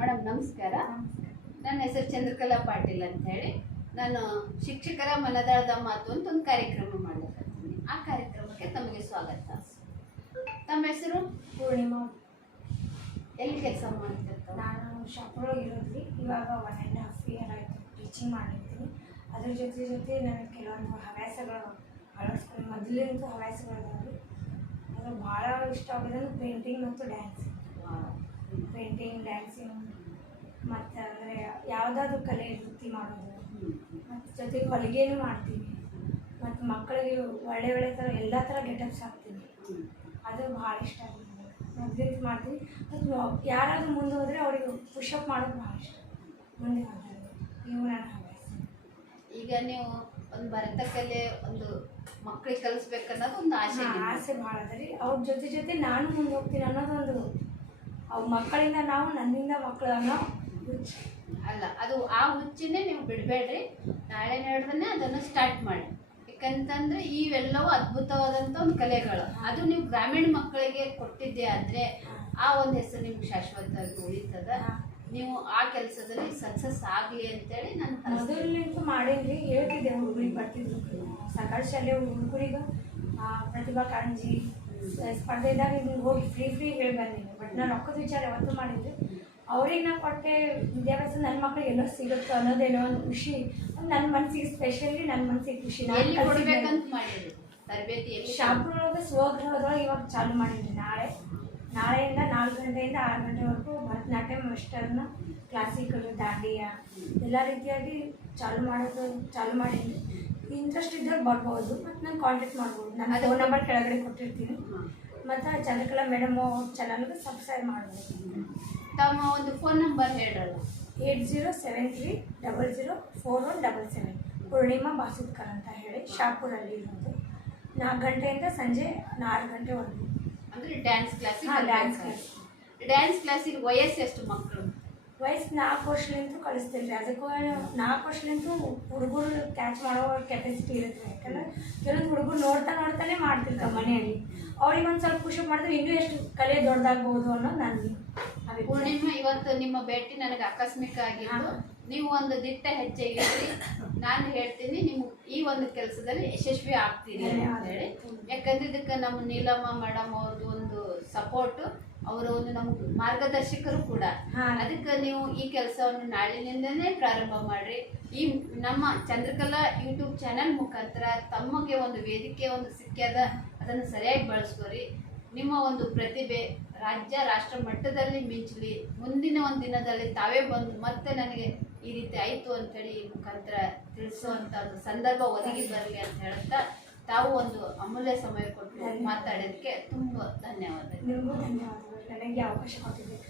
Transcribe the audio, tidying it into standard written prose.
Madam ನಮಸ್ಕಾರ. ನನ್ನ ಹೆಸರು ಚಂದ್ರಕಲಾ ಪಾಟೀಲ್ ಅಂತ ಹೇಳಿ. ನಾನು ಶಿಕ್ಷಕರ ಮನದಾಳದ ಮಾತು ಅಂತ ಒಂದು ಕಾರ್ಯಕ್ರಮ ಮಾಡಲಿದ್ದೀನಿ. ಆ ಕಾರ್ಯಕ್ರಮಕ್ಕೆ ತಮಗೆ ಸ್ವಾಗತ. ತಮ್ಮ ಹೆಸರು? ಪೂರ್ಣಿಮಾ. ಎಲ್ಲಿ ಕೆಲಸ ಮಾಡ್ತಿರ್ತಾರೆ? ನಾನು ಶಾಪುರೊಳಗೆ ಇರೋದ್ರಿ. ಇವಾಗ 1.5 ಇಯರ್ ಆಯಿತು ಟೀಚಿಂಗ್ ಮಾಡಿರ್ತೀನಿ. ಅದ್ರ ಜೊತೆ ನನಗೆ ಕೆಲವೊಂದು ಹವ್ಯಾಸಗಳು ಅಳವಡಿಸ್ಕೊಂಡು ಮೊದಲಿಂದ ಹವ್ಯಾಸಗಳಿದಾವೆ. ಅದು ಭಾಳ ಇಷ್ಟ ಆಗೋದಂದ್ರೆ ಪೇಂಟಿಂಗ್ ಮತ್ತು ಡ್ಯಾನ್ಸಿಂಗ್. ಪೇಂಟಿಂಗ್, ಡ್ಯಾನ್ಸಿಂಗ್ ಮತ್ತು ಅಂದರೆ ಯಾವುದಾದ್ರೂ ಕಲೆ ವೃತ್ತಿ ಮಾಡೋದು, ಮತ್ತು ಜೊತೆಗೆ ಹೊಲಿಗೆನೂ ಮಾಡ್ತೀನಿ. ಮತ್ತು ಮಕ್ಕಳಿಗೆ ಒಳ್ಳೆ ಥರ ಎಲ್ಲ ಥರ ಗೆಟಪ್ಸ್ ಹಾಕ್ತೀನಿ. ಅದು ಭಾಳ ಇಷ್ಟ ಆಗಿದೆ. ಮೊದಲಿಂದ ಮಾಡ್ತೀನಿ. ಮತ್ತು ಯಾರಾದರೂ ಮುಂದೆ ಹೋದರೆ ಅವರಿಗೆ ಪುಷಪ್ ಮಾಡೋದು ಭಾಳ ಇಷ್ಟ. ಮುಂದೆ ಹೋದರೆ ಇವು ನನ್ನ ಹವ್ಯಾಸ. ಈಗ ನೀವು ಒಂದು ಭರತ ಕಲೆ ಒಂದು ಮಕ್ಕಳಿಗೆ ಕಲಿಸ್ಬೇಕನ್ನೋದು ಒಂದು ಆಸೆ ಭಾಳ ಅದ ರೀ. ಅವ್ರ ಜೊತೆ ನಾನು ಮುಂದೆ ಹೋಗ್ತೀನಿ ಅನ್ನೋದೊಂದು, ಅವು ಮಕ್ಕಳಿಂದ ನಾವು, ನನ್ನಿಂದ ಮಕ್ಕಳು ಅನ್ನೋ ಹುಚ್ಚು ಅಲ್ಲ, ಅದು ಆ ಹುಚ್ಚಿನೇ ನೀವು ಬಿಡಬೇಡ್ರಿ. ನಾಳೆ ನಡೆದನ್ನೇ ಅದನ್ನು ಸ್ಟಾರ್ಟ್ ಮಾಡಿ. ಯಾಕಂತಂದ್ರೆ ಇವೆಲ್ಲವೂ ಅದ್ಭುತವಾದಂಥ ಒಂದು ಕಲೆಗಳು. ಅದು ನೀವು ಗ್ರಾಮೀಣ ಮಕ್ಕಳಿಗೆ ಕೊಟ್ಟಿದ್ದೆ ಆದರೆ ಆ ಒಂದು ಹೆಸರು ನಿಮ್ಗೆ ಶಾಶ್ವತವಾಗಿ ಉಳಿತದ. ನೀವು ಆ ಕೆಲಸದಲ್ಲಿ ಸಕ್ಸಸ್ ಆಗಲಿ ಅಂತೇಳಿ ನಾನು ಮೊದಲಿಂದ ಮಾಡೀನಿ. ಹೇಳ್ತಿದ್ದೆ, ಹುಡುಗರಿಗೆ ಬರ್ತಿದ್ರು ಸರ್ಕಾರಿ ಶಾಲೆ ಹುಡುಗರಿಗೆ ಪ್ರತಿಭಾ ಕಾರಂಜಿ ಸ್ಪರ್ಧೆದಾಗ ಹಿಂಗೆ ಹೋಗಿ ಫ್ರೀ ಹೇಳಿ ಬಂದಿನಿ. ಬಟ್ ನಾನು ರೊಕ್ಕದ ವಿಚಾರ ಯಾವತ್ತೂ ಮಾಡಿದ್ದೆ. ಅವ್ರಿಗೆ ನಾನು ಕೊಟ್ಟೆ ವಿದ್ಯಾಭ್ಯಾಸ ನನ್ನ ಮಕ್ಳಿಗೆ ಎಲ್ಲೋ ಸಿಗುತ್ತೋ ಅನ್ನೋದೇನೋ ಒಂದು ಖುಷಿ. ನನ್ನ ಮನಸ್ಸಿಗೆ ಸ್ಪೆಷಲಿ ನನ್ನ ಮನಸ್ಸಿಗೆ ಖುಷಿ. ಕೊಡ್ಬೇಕಂತ ಮಾಡಿದ್ರಿ ತರಬೇತಿ ಶಾಪುರೊಳಗೆ ಸ್ವಗೃಹದೊಳಗೆ ಇವಾಗ ಚಾಲು ಮಾಡಿದ್ರಿ. ನಾಳೆಯಿಂದ 4 ಗಂಟೆಯಿಂದ 6 ಗಂಟೆವರೆಗೂ ಭರತನಾಟ್ಯಂ, ವೆಸ್ಟರ್ನ್, ಕ್ಲಾಸಿಕಲ್, ದಾಂಡಿಯಾ ಎಲ್ಲ ರೀತಿಯಾಗಿ ಚಾಲು ಮಾಡಿದ್ವಿ. ಇಂಟ್ರೆಸ್ಟ್ ಇದ್ದವ್ರು ಬರ್ಬೋದು. ಮತ್ತು ನಾನು ಕಾಂಟ್ಯಾಕ್ಟ್ ಮಾಡ್ಬೋದು. ನನ್ನ ಫೋನ್ ನಂಬರ್ ಕೆಳಗಡೆ ಕೊಟ್ಟಿರ್ತೀನಿ. ಮತ್ತು ಚಂದ್ರಕಲಾ ಮೇಡಮ್ ಅವ್ರ ಚಾನಲ್ಗೆ ಸಬ್ಸ್ಕ್ರೈಬ್ ಮಾಡ್ಬೋದು. ತಮ್ಮ ಒಂದು ಫೋನ್ ನಂಬರ್ ಹೇಳ್ರಲ್ಲ. 8073004177. ಪೂರ್ಣಿಮಾ ಬಾಸುದ್ಕರ್ ಅಂತ ಹೇಳಿ ಶಾಪುರಲ್ಲಿ ಇರೋದು. 4 ಗಂಟೆಯಿಂದ ಸಂಜೆ 4 ಗಂಟೆವರೆಗೂ. ಅಂದರೆ ಡ್ಯಾನ್ಸ್ ಕ್ಲಾಸ್. ಡ್ಯಾನ್ಸ್ ಕ್ಲಾಸಿಗೆ ವಯಸ್ಸು ಎಷ್ಟು ಮಕ್ಕಳು? ವಯಸ್ಸು 4 ವರ್ಷಲಿಂದ ಕಳಿಸ್ತೀನಿ ರೀ. ಅದಕ್ಕೂ 4 ವರ್ಷಲಿಂದ ಹುಡುಗರು ಕ್ಯಾಚ್ ಮಾಡೋ ಕೆಪಾಸಿಟಿ ಇರುತ್ತೆ. ಯಾಕಂದ್ರೆ ಕೆಲವೊಂದು ಹುಡುಗರು ನೋಡ್ತಾನೆ ಮಾಡ್ತಿರ್ತಾರೆ ಮನೆಯಲ್ಲಿ. ಅವ್ರಿಗೆ ಒಂದು ಸ್ವಲ್ಪ ಪುಷಪ್ ಮಾಡಿದ್ರೆ ಇನ್ನೂ ಎಷ್ಟು ಕಲೆ ದೊಡ್ಡದಾಗ್ಬೋದು ಅನ್ನೋದು ನನಗೆ. ಪೂರ್ಣಿಮಾ, ಇವತ್ತು ನಿಮ್ಮ ಭೇಟಿ ನನಗೆ ಆಕಸ್ಮಿಕ ಆಗಿದ್ದು. ನೀವು ಒಂದು ದಿಟ್ಟ ಹೆಜ್ಜೆ ಇರಿ. ನಾನು ಹೇಳ್ತೀನಿ, ನೀವು ಈ ಒಂದು ಕೆಲಸದಲ್ಲಿ ಯಶಸ್ವಿ ಆಗ್ತೀರಿ ಅಂತ ಹೇಳಿ. ಯಾಕಂದ್ರೆ ಇದಕ್ಕೆ ನಮ್ಮ ನೀಲಮ್ಮ ಮೇಡಮ್ ಅವ್ರದ್ದು ಒಂದು ಸಪೋರ್ಟು, ಅವರು ಒಂದು ನಮ್ಗೆ ಮಾರ್ಗದರ್ಶಕರು ಕೂಡ. ಅದಕ್ಕೆ ನೀವು ಈ ಕೆಲಸವನ್ನು ನಾಳಿನಿಂದನೇ ಪ್ರಾರಂಭ ಮಾಡಿರಿ. ಈ ನಮ್ಮ ಚಂದ್ರಕಲಾ ಯೂಟ್ಯೂಬ್ ಚಾನಲ್ ಮುಖಾಂತರ ತಮಗೆ ಒಂದು ವೇದಿಕೆ ಒಂದು ಸಿಕ್ಕ್ಯದ, ಅದನ್ನು ಸರಿಯಾಗಿ ಬಳಸ್ಕೋರಿ. ನಿಮ್ಮ ಒಂದು ಪ್ರತಿಭೆ ರಾಜ್ಯ ರಾಷ್ಟ್ರ ಮಟ್ಟದಲ್ಲಿ ಮಿಂಚಲಿ. ಮುಂದಿನ ಒಂದು ದಿನದಲ್ಲಿ ತಾವೇ ಬಂದು ಮತ್ತೆ ನನಗೆ ಈ ರೀತಿ ಆಯಿತು ಅಂತೇಳಿ ಈ ಮುಖಾಂತರ ತಿಳಿಸುವಂಥ ಒಂದು ಸಂದರ್ಭ ಒದಗಿ ಬರಲಿ ಅಂತ ಹೇಳುತ್ತಾ, ತಾವು ಒಂದು ಅಮೂಲ್ಯ ಸಮಯ ಕೊಟ್ಟು ಮಾತಾಡೋದಕ್ಕೆ ತುಂಬ ಧನ್ಯವಾದ. ನಿಮಗೂ ಧನ್ಯವಾದಗಳು ನನಗೆ ಅವಕಾಶ ಕೊಟ್ಟಿದ್ದಕ್ಕೆ.